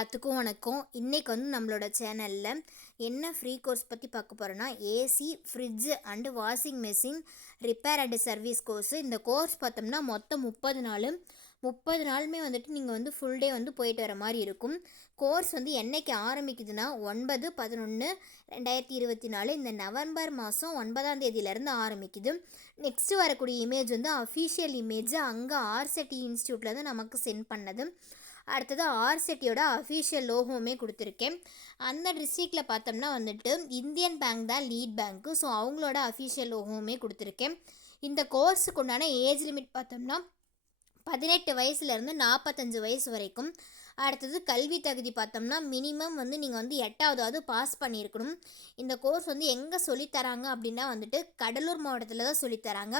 எல்லாத்துக்கும் வணக்கம். இன்றைக்கி நம்மளோட சேனலில் என்ன ஃப்ரீ கோர்ஸ் பற்றி பார்க்க போகிறோன்னா, AC, fridge and washing machine repair and service course. இந்த கோர்ஸ் பார்த்தோம்னா மொத்தம் 30 நாளுமே நீங்கள் ஃபுல் டே போயிட்டு வர மாதிரி இருக்கும். கோர்ஸ் என்னைக்கு ஆரம்பிக்குதுன்னா 9/11/2024 இந்த நவம்பர் மாதம் 9ஆம் தேதியிலேருந்து ஆரம்பிக்குது. நெக்ஸ்ட்டு வரக்கூடிய இமேஜ் அஃபீஷியல் இமேஜ் அங்கே ஆர்செட்டி இன்ஸ்டியூட்லேருந்து நமக்கு சென்ட் பண்ணது. அடுத்தது ஆர்செட்டியோட அஃபீஷியல் லோகோவுமே கொடுத்துருக்கேன். அந்த டிஸ்ட்ரிக்டில் பார்த்தோம்னா இந்தியன் பேங்க் தான் லீட் பேங்க்கு. ஸோ அவங்களோட அஃபீஷியல் லோகோவுமே கொடுத்துருக்கேன். இந்த கோர்ஸுக்கு உண்டான ஏஜ் லிமிட் பார்த்தோம்னா 18 வயசுலேருந்து 45 வயசு வரைக்கும். அடுத்தது கல்வி தகுதி பார்த்தோம்னா மினிமம் நீங்கள் 8வது பாஸ் பண்ணியிருக்கணும். இந்த கோர்ஸ் எங்கே சொல்லித்தராங்க அப்படின்னா கடலூர் மாவட்டத்தில் தான் சொல்லித்தராங்க.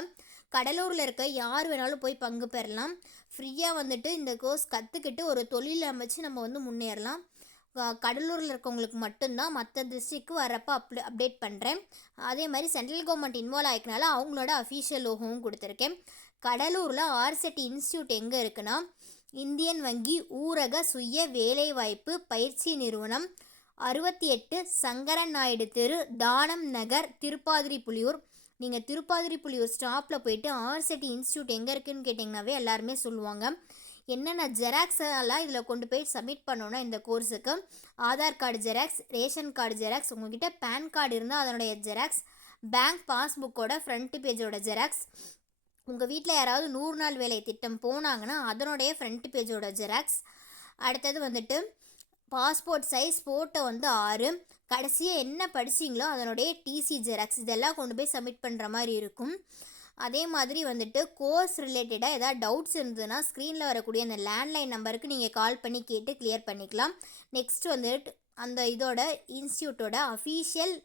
கடலூரில் இருக்க யார் வேணாலும் போய் பங்கு பெறலாம். ஃப்ரீயாக இந்த கோர்ஸ் கற்றுக்கிட்டு ஒரு தொழில் அமைச்சு நம்ம முன்னேறலாம். கடலூரில் இருக்கவங்களுக்கு மட்டும்தான், மற்ற டிஸ்ட்ரிக்கு வரப்போ அப்டேட் பண்ணுறேன். அதே மாதிரி சென்ட்ரல் கவர்மெண்ட் இன்வால்வ் ஆகிக்கனால அவங்களோட அஃபீஷியல் லோகோவும் கொடுத்துருக்கேன். கடலூரில் ஆர்செட்டி இன்ஸ்டியூட் எங்கே இருக்குன்னா, இந்தியன் வங்கி ஊரக சுய வேலைவாய்ப்பு பயிற்சி நிறுவனம் 68 சங்கரன் நாயுடு தெரு, தானம் நகர், திருப்பாதிரிப்புலியூர். நீங்கள் திருப்பாதிரிப்புலியூர் ஸ்டாப்பில் போயிட்டு ஆர்செட்டி இன்ஸ்டியூட் எங்கே இருக்குதுன்னு கேட்டிங்கனாவே எல்லாருமே சொல்லுவாங்க. என்னென்ன ஜெராக்ஸ் எல்லாம் இதில் கொண்டு போய் சப்மிட் பண்ணோன்னா இந்த கோர்ஸுக்கு Aadhaar card xerox, ration card xerox, உங்கள்கிட்ட பேன் கார்டு இருந்தால் அதனுடைய ஜெராக்ஸ், பேங்க் பாஸ்புக்கோட ஃப்ரண்ட் பேஜோட ஜெராக்ஸ், உங்கள் வீட்டில் யாராவது 100 நாள் வேலை திட்டம் போனாங்கன்னா அதனுடைய ஃப்ரண்ட் பேஜோட ஜெராக்ஸ், அடுத்தது பாஸ்போர்ட் சைஸ் ஃபோட்டோ 6, கடைசியாக என்ன படிச்சிங்களோ அதனுடைய டிசி ஜெராக்ஸ், இதெல்லாம் கொண்டு போய் சப்மிட் பண்ணுற மாதிரி இருக்கும். அதே மாதிரி கோர்ஸ் ரிலேட்டடாக ஏதாவது டவுட்ஸ் இருந்ததுன்னா ஸ்க்ரீனில் வரக்கூடிய அந்த லேண்ட்லைன் நம்பருக்கு நீங்கள் கால் பண்ணி கேட்டு கிளியர் பண்ணிக்கலாம். நெக்ஸ்ட் அந்த இதோட இன்ஸ்டியூட்டோட அஃபீஷியல்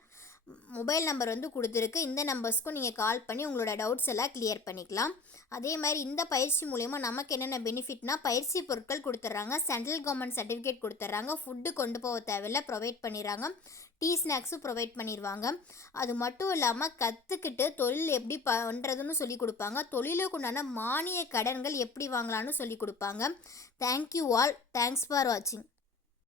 மொபைல் நம்பர் கொடுத்துருக்கு. இந்த நம்பர்ஸ்க்கும் நீங்கள் கால் பண்ணி உங்களோட டவுட்ஸ் எல்லாம் கிளியர் பண்ணிக்கலாம். அதே மாதிரி இந்த பயிற்சி மூலயமா நமக்கு என்னென்ன பெனிஃபிட்னா, பயிற்சி பொருட்கள் கொடுத்துட்றாங்க, சென்ட்ரல் கவர்மெண்ட் சர்டிஃபிகேட் கொடுத்துட்றாங்க, ஃபுட்டு கொண்டு போக தேவையில்லை, ப்ரொவைட் பண்ணிடுறாங்க, டீ ஸ்நாக்ஸும் ப்ரொவைட் பண்ணிடுவாங்க. அது மட்டும் இல்லாமல் கற்றுக்கிட்டு தொழில் எப்படி பண்ணுறதுன்னு சொல்லி கொடுப்பாங்க. தொழிலுக்கு உண்டான மானிய கடன்கள் எப்படி வாங்கலான்னு சொல்லி கொடுப்பாங்க. Thank you all. தேங்க்ஸ் ஃபார் வாட்சிங்.